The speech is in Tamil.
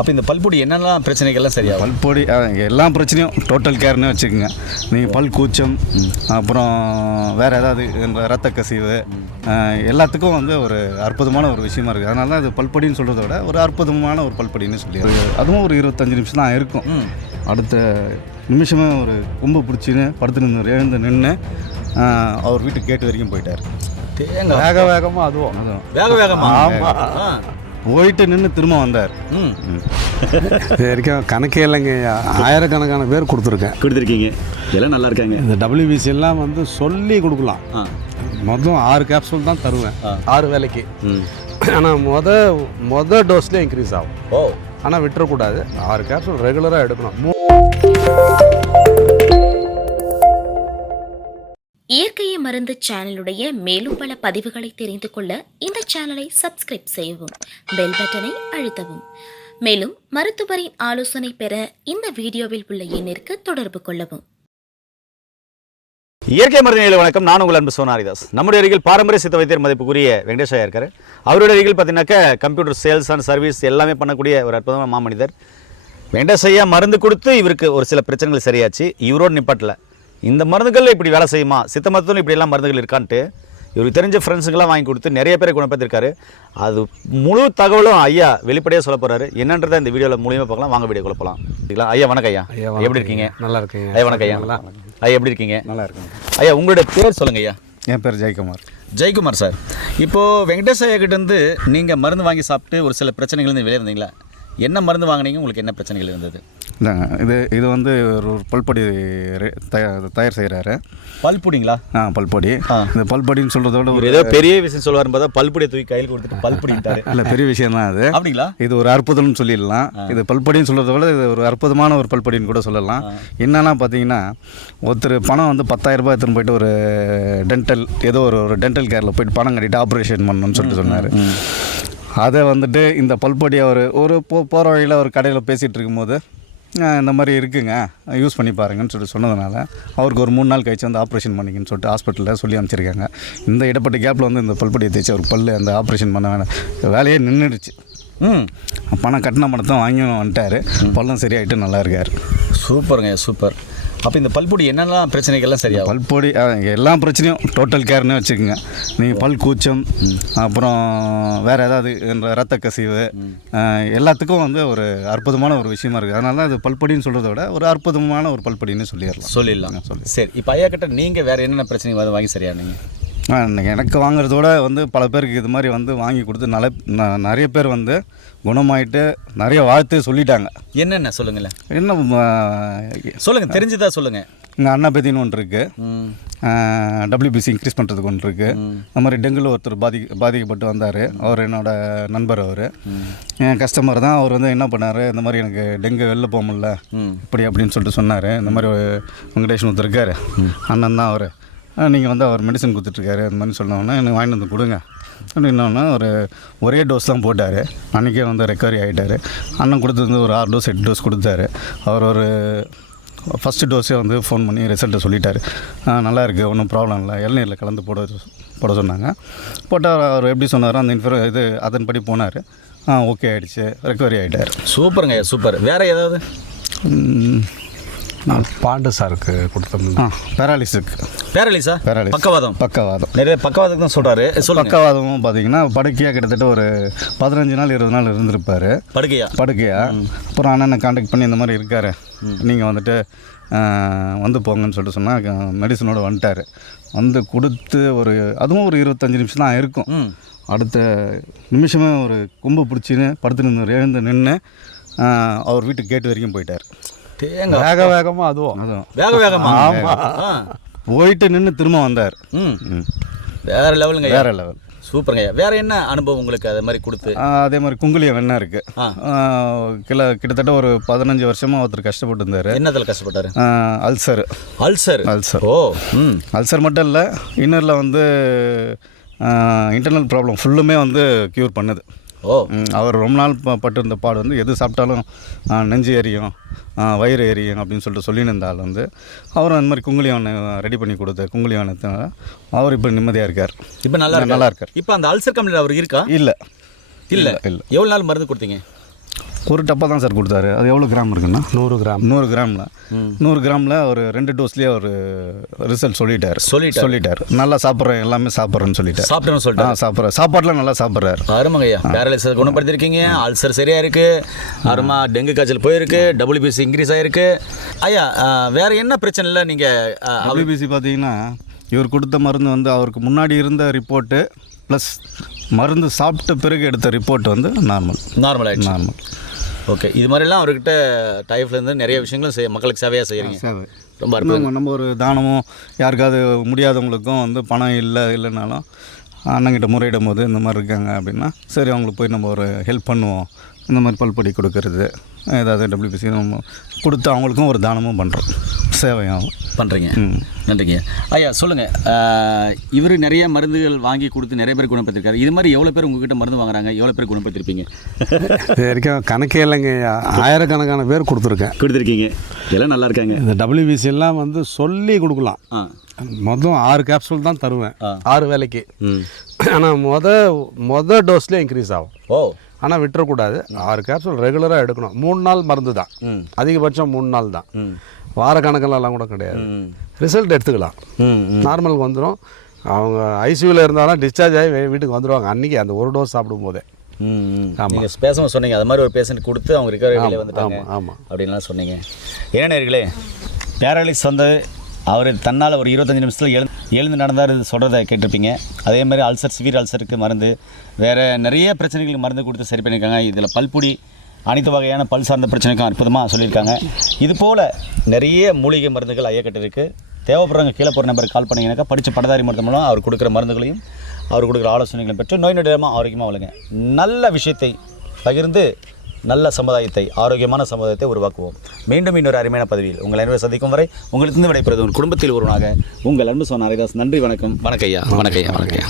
அப்போ இந்த பல்பொடி என்னெல்லாம் பிரச்சனைகள்லாம் சரியாகும்? பல்பொடி எல்லா பிரச்சனையும் டோட்டல் கேர்னு வச்சுக்கோங்க. நீங்கள் பல் கூச்சம் அப்புறம் வேறு ஏதாவது ரத்த கசிவு எல்லாத்துக்கும் வந்து ஒரு அற்புதமான ஒரு விஷயமா இருக்குது அதனால தான் இது பல்பொடின்னு சொல்கிறத விட ஒரு அற்புதமான ஒரு பல்பொடின்னு சொல்லி அதுவும் ஒரு இருபத்தஞ்சு நிமிஷம் தான் இருக்கும் அடுத்த நிமிஷமே ஒரு கும்பை பிடிச்சின்னு படுத்து நின்று எழுந்து நின்று அவர் வீட்டு கேட்டு வரைக்கும் போயிட்டார். வேக வேகமாக அதுவும் அதுவும். வேக வேகமா? ஆமா. போயிட்டு நின்று திரும்ப வந்தார். ம். இது வரைக்கும் கணக்கே இல்லைங்க. ஆயிரக்கணக்கான பேர் கொடுத்துருக்கேன். கொடுத்துருக்கீங்க. எல்லாம் நல்லா இருக்காங்க. இந்த WBC எல்லாம் வந்து சொல்லி கொடுக்கலாம். மொத்தம் ஆறு கேப்சூல் தான் தருவேன். ஆறு வேலைக்கு. ம். ஆனால் மொத மொத டோஸ்லேயே இன்க்ரீஸ் ஆகும். ஓ. ஆனால் விட்டுறக்கூடாது. ஆறு கேப்சூல் ரெகுலராக எடுக்கணும். மருந்து சேனலுடைய மேலும் பல பதிவுகளை தெரிந்து கொள்ள இந்த சேனலை சப்ஸ்கிரைப் செய்யவும் பெல் பட்டனை அழுத்தவும். மேலும் மருத்துவரின் ஆலோசனை பெற இந்த வீடியோவில் உள்ள எண்ணிற்கு தொடர்பு கொள்ளவும். இயற்கை மருந்து வணக்கம். நான் உங்கள் அன்பு சோனாரிதாஸ். நம்முடைய அருகில் பாரம்பரிய சித்த வைத்தியர் மதிப்புக்குரிய வெங்கடேஷாயா இருக்கார் அவருடைய அருகில் பார்த்தீங்கன்னாக்கா கம்ப்யூட்டர் சேல்ஸ் அண்ட் சர்வீஸ் எல்லாமே பண்ணக்கூடிய ஒரு அற்புதமான மாமனிதர். வெங்கடேஷையா மருந்து கொடுத்து இவருக்கு ஒரு சில பிரச்சனைகள் சரியாச்சு. இவரோடு நிப்பாட்டல இந்த மருந்துகள் இப்படி வேலை செய்யுமா? சித்த மருத்துவம் இப்படி எல்லாம் மருந்துகள் இருக்கான்ட்டு இவருக்கு தெரிஞ்ச ஃப்ரெண்ட்ஸுங்கெல்லாம் வாங்கி கொடுத்து நிறைய பேரை குணப்படுத்திருக்காரு அது முழு தகவலும் ஐயா வெளிப்படையாக சொல்ல போறாரு. என்னன்றதை இந்த வீடியோவில் மூலியமாக பார்க்கலாம். வாங்க வீடியோ போகலாம் சரிங்களா? ஐயா வணக்கம் ஐயா. எப்படி இருக்கீங்க? நல்லா இருக்கீங்க ஐயா. வணக்கம் ஐயா. ஐயா எப்படி இருக்கீங்க? நல்லா இருக்குங்க ஐயா உங்களுடைய பேர் சொல்லுங்க ஐயா. என் பேர் ஜெயக்குமார். ஜெயக்குமார் சார். இப்போது வெங்கடேஷ் ஐயா கிட்ட இருந்து நீங்கள் மருந்து வாங்கி சாப்பிட்டு ஒரு சில பிரச்சனைகள் இருந்து வெளியே இருந்தீங்களா? என்ன மருந்து வாங்குனீங்க? உங்களுக்கு என்ன பிரச்சனைகள் இருந்தது? இந்தாங்க இது இது வந்து ஒரு ஒரு பல்பொடி ரெ- தயார் தயார் செய்கிறாரு பல் புடிங்களா ஆ பல்பொடி. இந்த பல்பொடின்னு சொல்கிறத விட ஒரு ஏதோ பெரிய விஷயம் சொல்லுவார் பார்த்தா பல்புடியை தூக்கி கையில் கொடுத்துட்டு பல் புடிங்கிட்டாரு இல்லை பெரிய விஷயம் தான் அது. அப்படிங்களா? இது ஒரு அற்புதம்னு சொல்லிடலாம். இது பல்பொடின்னு சொல்கிறத விட இது ஒரு அற்புதமான ஒரு பல்பொடின்னு கூட சொல்லலாம். என்னன்னா பார்த்தீங்கன்னா ஒருத்தர் பணம் வந்து 10000 ரூபாய் எடுத்துன்னு போயிட்டு ஒரு டென்டல் ஏதோ ஒரு ஒரு டென்டல் கேரில் போயிட்டு பணம் கட்டிட்டு ஆப்ரேஷன் பண்ணணும்னு சொல்லிட்டு சொன்னார். அதை வந்துட்டு இந்த பல்பொடி அவர் ஒரு போ போகிற வழியில் ஒரு கடையில் பேசிகிட்டு இருக்கும்போது "ஆ, இந்த மாதிரி இருக்குங்க. யூஸ் பண்ணி பாருங்கன்னு சொல்லிட்டு சொன்னதுனால அவருக்கு ஒரு மூணு நாள் கழிச்சு வந்து ஆப்ரேஷன் பண்ணிங்கன்னு சொல்லிட்டு ஹாஸ்பிட்டலில் சொல்லி அமைச்சிருக்காங்க இந்த இடப்பட்ட கேப்பில் வந்து இந்த பல்பொடியை தேய்ச்சி அவர் பல்லு அந்த ஆப்ரேஷன் பண்ண வேணாம். வேலையே நின்றுடுச்சு ம். பணம் கட்டின பணத்தை வாங்கி வந்துட்டார் பல்லும் சரியாயிட்டு நல்லா இருக்கார். சூப்பருங்க சூப்பர். அப்போ இந்த பல்புடி என்னெல்லாம் பிரச்சனைகள்லாம் சரியாகும்? பல்பொடி எல்லா பிரச்சனையும் டோட்டல் கேர்னு வச்சுக்கோங்க. நீங்கள் பல் கூச்சம் அப்புறம் வேறு ஏதாவது ரத்த கசிவு எல்லாத்துக்கும் வந்து ஒரு அற்புதமான ஒரு விஷயமா இருக்குது அதனால தான் இது பல்பொடின்னு சொல்கிறத விட ஒரு அற்புதமான ஒரு பல்பொடின்னு சொல்லிடலாம். சொல்லிடலாம். சொல்லி சரி இப்போ ஐயா கிட்ட நீங்கள் வேறு என்னென்ன பிரச்சனை வாங்கி சரியானீங்க? ஆ, எனக்கு வாங்குறதோட வந்து பல பேருக்கு இது மாதிரி வந்து வாங்கி கொடுத்து நல்ல நிறைய பேர் வந்து குணமாயிட்டு நிறைய வாழ்த்து சொல்லிட்டாங்க. என்னென்ன சொல்லுங்களேன்? என்ன சொல்லுங்கள் தெரிஞ்சுதா சொல்லுங்கள் இங்கே அண்ணாபதினு ஒன்று இருக்குது டபிள்யூபிசி இன்க்ரீஸ் பண்ணுறதுக்கு ஒன்று இருக்குது அந்த மாதிரி டெங்குல ஒருத்தர் பாதி பாதிக்கப்பட்டு வந்தார். அவர் என்னோட நண்பர் அவர். என் கஸ்டமர் தான் அவர் வந்து என்ன பண்ணார் இந்த மாதிரி எனக்கு டெங்கு வெளில போக முடியல ம். இப்படி அப்படின்னு சொல்லிட்டு சொன்னார். இந்த மாதிரி வெங்கடேஷன் ஒருத்தர் இருக்கார். அண்ணன் தான் அவர். நீங்கள் வந்து அவர் மெடிசன் கொடுத்துட்ருக்காரு அந்த மாதிரி சொன்னோன்னே எனக்கு வாங்கிட்டு வந்து கொடுங்க. இன்னொன்று ஒரு ஒரே டோஸ் தான் போட்டார். அன்றைக்கே வந்து ரெக்கவரி ஆகிட்டார் அண்ணன் கொடுத்தது வந்து ஒரு ஆறு டோஸ் எட்டு டோஸ் கொடுத்தாரு. அவர் ஒரு ஃபஸ்ட்டு டோஸே வந்து ஃபோன் பண்ணி ரிசல்ட்டை சொல்லிட்டார். நல்லா இருக்குது ஒன்றும் ப்ராப்ளம் இல்லை. இளநீரில் கலந்து போட போட சொன்னாங்க. போட்டால் அவர் எப்படி சொன்னாரோ அந்த இன்ஃபர் இது அதன்படி போனார். ஆ ஓகே ஆகிடுச்சு ரெக்கவரி ஆகிட்டார் சூப்பருங்க சூப்பர். வேறு ஏதாவது? பாண்டு சாருக்கு கொடுத்தோம். ஆ பேராலிசிக்கு பேரலிஸா பேராலிஸ் பக்கவாதம். பக்கவாதம். நிறைய பக்கவாதத்துக்கு தான் சொல்கிறாரு பக்கவாதமும் பார்த்தீங்கன்னா படுக்கையாக கிட்டத்தட்ட ஒரு பதினஞ்சு நாள் இருபது நாள் இருந்திருப்பார். படுக்கையா? படுக்கையா. அப்புறம் அண்ணனை காண்டாக்ட் பண்ணி இந்த மாதிரி இருக்காரு. நீங்கள் வந்துட்டு வந்து போங்கன்னு சொல்லிட்டு சொன்னால் மெடிசனோட வந்துட்டார். வந்து கொடுத்து ஒரு அதுவும் ஒரு இருபத்தஞ்சி நிமிஷம் தான் இருக்கும் அடுத்த நிமிஷமே ஒரு கும்பை பிடிச்சின்னு படுத்து நின்று எழுந்து நின்று அவர் வீட்டுக்கு கேட்டு வரைக்கும் போயிட்டார். தேங்காய். வேக வேகமாக அதுவும். அதுவும். வேக வேகமா? ஆமா. ஆ போயிட்டு நின்று திரும்ப வந்தார். ம். ம். வேற லெவலுங்க வேற லெவல். சூப்பருங்க வேற என்ன அனுபவம் உங்களுக்கு அது மாதிரி கொடுத்து? அதே மாதிரி குங்குளியம் வெண்ணெய் இருக்குது ஆ. கில கிட்டத்தட்ட ஒரு பதினஞ்சு வருஷமாக ஒருத்தர் கஷ்டப்பட்டு இருந்தார் என்னத்தில் கஷ்டப்பட்டாரு? அல்சர். அல்சர்? அல்சர். ஓ ம். அல்சர் மட்டும் இல்லை இன்னரில் வந்து இன்டர்னல் ப்ராப்ளம் ஃபுல்லுமே வந்து க்யூர் பண்ணுது. ஓ. அவர் ரொம்ப நாள் ப- பட்டிருந்த பாடு வந்து எது சாப்பிட்டாலும் நெஞ்சு எரியும் வயிறு எரியும் அப்படின்னு சொல்லிட்டு ஆள் வந்து அவரும் அந்த மாதிரி குங்குளியம் ரெடி பண்ணி கொடுத்த குங்குளியம் அவர் இப்போ நிம்மதியாக இருக்கார். இப்போ நல்லா நல்லா இருக்கார். இப்போ அந்த அல்சர் கம்ப்ளைண்ட் அவர் இருக்கா? இல்லை. இல்ல இல்லை. எவ்வளவு நாள் மருந்து கொடுத்தீங்க? ஒரு டப்பா தான் சார் கொடுத்தாரு. அது எவ்வளோ கிராம் இருக்குன்னா? நூறு கிராம். நூறு கிராமில். நூறு கிராமில் ஒரு ரெண்டு டோஸ்லேயே ஒரு ரிசல்ட் சொல்லிட்டார். சொல்லிட்டாரு. சொல்லிட்டார். நல்லா சாப்பிட்றேன் எல்லாமே சாப்பிட்றேன்னு சொல்லிட்டார். சாப்பிட்டேன்னு ஆ சொல்லிட்டு சாப்பிட்றேன் சாப்பாடுலாம் நல்லா சாப்பிட்றாரு. அருமங்க ஐயா. பேரலைசர் குணப்படுத்திருக்கீங்க. அல்சர் சரியா இருக்கு. அருமா டெங்கு காய்ச்சல் போயிருக்கு. டபிள்யூபிசி இன்க்ரீஸ் ஆயிருக்கு. ஐயா வேற என்ன பிரச்சனை இல்லை நீங்க ஆ, அவ- டபிள்யூபிசி பார்த்தீங்கன்னா இவர் கொடுத்த மருந்து வந்து அவருக்கு முன்னாடி இருந்த ரிப்போர்ட்டு ப்ளஸ் மருந்து சாப்பிட்ட பிறகு எடுத்த ரிப்போர்ட் வந்து நார்மல். Normal normal okay. இது மாதிரிலாம் அவர்கிட்ட டைஃப்ல இருந்து நிறைய விஷயங்களும் செய்ய மக்களுக்கு சேவையாக செய்கிறீங்க ரொம்ப அற்புதம். நம்ம ஒரு தானமோ யாருக்காவது முடியாதவங்களுக்கும் வந்து பணம் இல்லை இல்லைனாலும் அண்ணங்கிட்ட முறையிடும் போது இந்த மாதிரி இருக்காங்க அப்படின்னா சரி அவங்களுக்கு போய் நம்ம ஒரு ஹெல்ப் பண்ணுவோம். இந்த மாதிரி பல்படி கொடுக்கறது ஏதாவது டபிள்யூபிசி நம்ம கொடுத்து அவங்களுக்கும் ஒரு தானமும் பண்ணுறோம் சேவையாகும் பண்ணுறீங்க ம். நன்றிங்க. ஐயா சொல்லுங்கள் இவர் நிறைய மருந்துகள் வாங்கி கொடுத்து நிறைய பேர் குணப்படுத்திருக்காரு. இது மாதிரி எவ்வளோ பேர் உங்ககிட்ட மருந்து வாங்குறாங்க? எவ்வளோ பேர் குணப்படுத்திருப்பீங்க? இது வரைக்கும் கணக்கே இல்லைங்க ஐயா. ஆயிரக்கணக்கான பேர் கொடுத்துருக்கேன். கொடுத்துருக்கீங்க. எல்லாம் நல்லா இருக்காங்க. இந்த எல்லாம் வந்து சொல்லி கொடுக்கலாம். ஆ. மொத்தம் ஆறு கேப்சூல் தான் தருவேன். ஆறு வேலைக்கு. ம். ஆனால் மொத மொத டோஸ்லேயே இன்க்ரீஸ் ஆகும். ஓ. ஆனால் விட்டுறக்கூடாது. ஆறு கேப்சூல் ரெகுலராக எடுக்கணும். மூணு நாள் மருந்து தான். அதிகபட்சம் மூணு நாள் தான். ம். வாரக்கணக்கிலலாம் கூட கிடையாது. ரிசல்ட் எடுத்துக்கலாம். நார்மலுக்கு வந்துடும் அவங்க ஐசியூவில் இருந்தாலும் டிஸ்சார்ஜ் ஆகி வீட்டுக்கு வந்துடுவாங்க அன்றைக்கி அந்த ஒரு டோஸ் சாப்பிடும் போதே. ஆமா. நீங்கள் பேசும்போது சொன்னீங்க. அது மாதிரி ஒரு பேஷண்ட் கொடுத்து அவங்க ரிகவரி வந்துட்டாங்க. ஆமாம் ஆமாம் அப்படின்லாம் சொன்னீங்க. ஏன்னா நேர்களே பேரலிஸ் வந்து அவர் தன்னால் ஒரு இருபத்தஞ்சி நிமிஷத்தில் எழு எழுந்து நடந்தார் சொல்கிறத கேட்டிருப்பீங்க. அதே மாதிரி அல்சர் சிவியர் அல்சருக்கு மருந்து வேறு நிறைய பிரச்சனைகளுக்கு மருந்து கொடுத்து சரி பண்ணியிருக்காங்க. இதில் பல்புடி அனைத்து வகையான பல் சார்ந்த பிரச்சனைக்கும் அற்புதமாக சொல்லியிருக்காங்க. இது போல் நிறைய மூலிகை மருந்துகள் ஐயக்கட்டு இருக்குது தேவைப்படுறவங்க கீழே போகிற நம்பருக்கு கால் பண்ணிங்கனாக்கா படித்த படதாரி மருத்துவ மூலம் அவர் கொடுக்குற மருந்துகளையும் அவர் கொடுக்குற ஆலோசனைகளையும் பெற்று நோய் நொடியமாக ஆரோக்கியமாக வளங்க நல்ல விஷயத்தை பகிர்ந்து நல்ல சமுதாயத்தை ஆரோக்கியமான சமுதாயத்தை உருவாக்குவோம். மீண்டும் இன்னொரு அருமையான பதவியில் உங்கள் அன்பை சந்திக்கும் வரை உங்களிடத்திலிருந்து விடைபெறுவது உங்கள் குடும்பத்தில் ஒருவனாக உங்கள் அன்பு சொன்ன ஹரிதாஸ் நன்றி வணக்கம். வணக்கம் ஐயா வணக்கம் ஐயா வணக்கம் ஐயா.